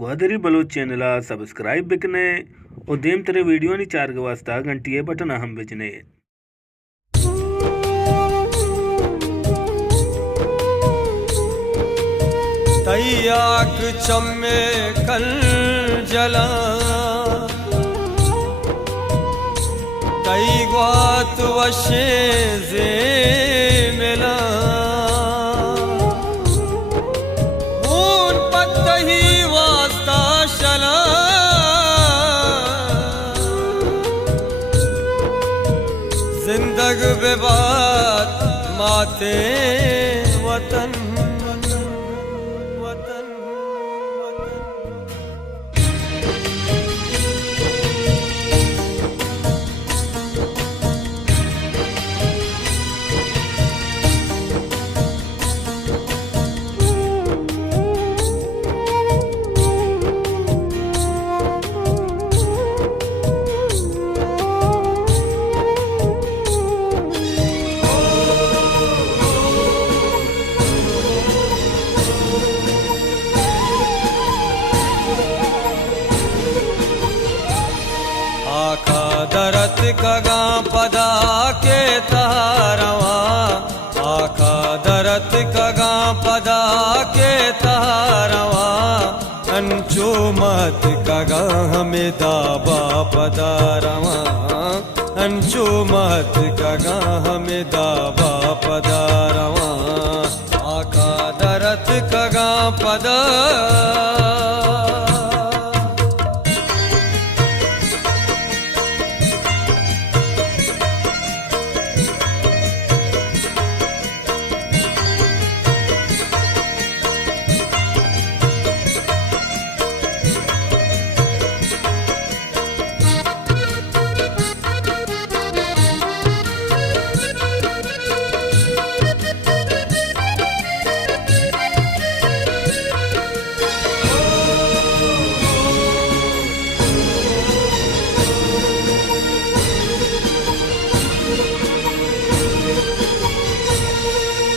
ग्वादरी Baloch channel subscribe बिकने और देम तेरे वीडियो नहीं चार के वास्ता घंटिए बटन हम बेचने। तैयाक चम्मे कल जला तई ग्वात वशे जे मिला ऊन पत्तही वास्ता शला जिंदग बेबाद माते वतन दरत कगा पदा के तारवा आका दरत कगा पदा के तारवा अंचो मत कगा हमें दाबा पदारवा अंचो मत कगा हमें दाबा पदारवा आका दरत कगा पदा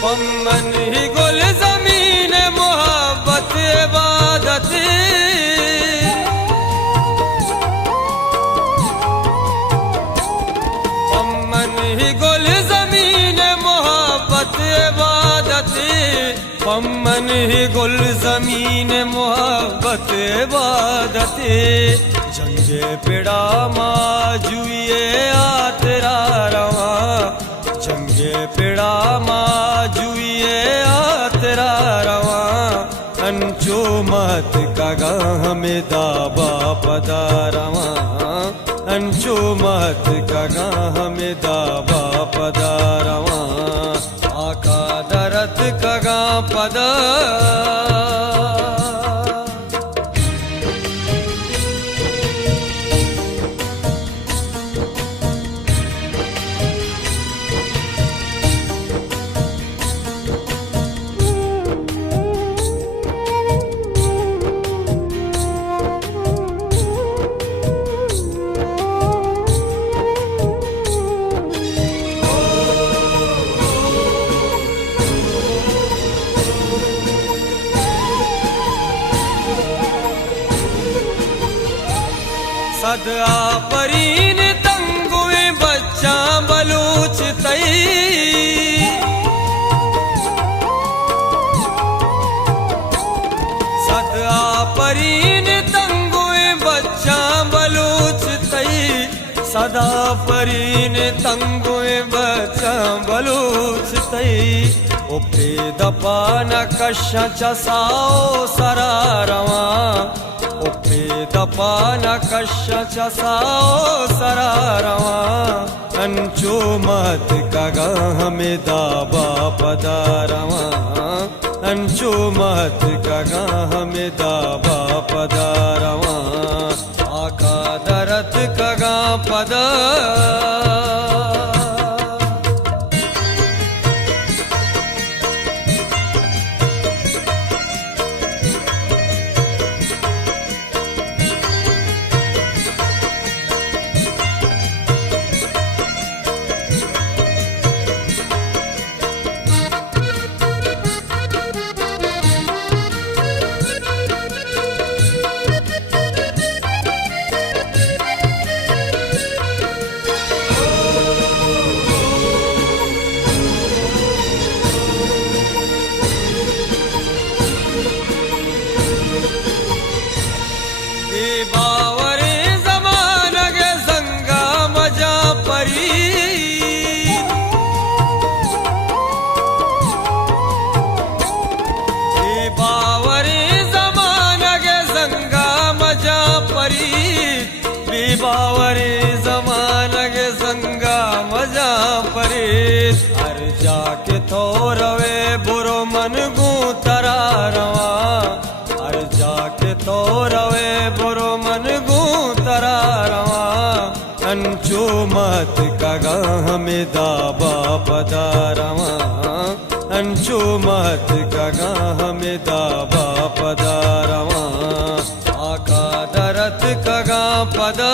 पम्मन ही गुल ज़मीन मोहब्बत इबादत पम्मन ही गुल ज़मीन मोहब्बत इबादत पम्मन ही गुल ज़मीन मोहब्बत इबादत जंगे पिड़ा माजुए आ तेरा रवा जंगे पिड़ा माजुए आ तेरा रवा अंचो मत कगा हमें दाबा पदा रवा अंचो मत कगा हमें दाबा पदा रवा आका दरत कगा पदा सदा परीन तंगुए बच्चा बलूच तई सदा परीन तंगुए बच्चा बलूच तई सदा परीन तंगुए बच्चा बलूच तई उपे दपा न कश चसाओ सरा रवा उपे दपा न कश चसाओ सरा रवा अंचो मत कगा हमें दाबा पदा रवा अंचो मत कगा हमें दाबा पदा रवा आका दरत कगा पदा बावरे जमानगे संगा मजा परी बावरे जमानगे संगा मजा परी बावरे जमानगे संगा मजा परी हर जाके थोरवे बुरो मन गूतरा रवा हर जाके थोरवे बुरो मन गूतरा रवा अंचो मत कगा हमें दाबा पदा रवा अंचो मत कगा हमें दाबा पदा रवा आका दरत कगा पदा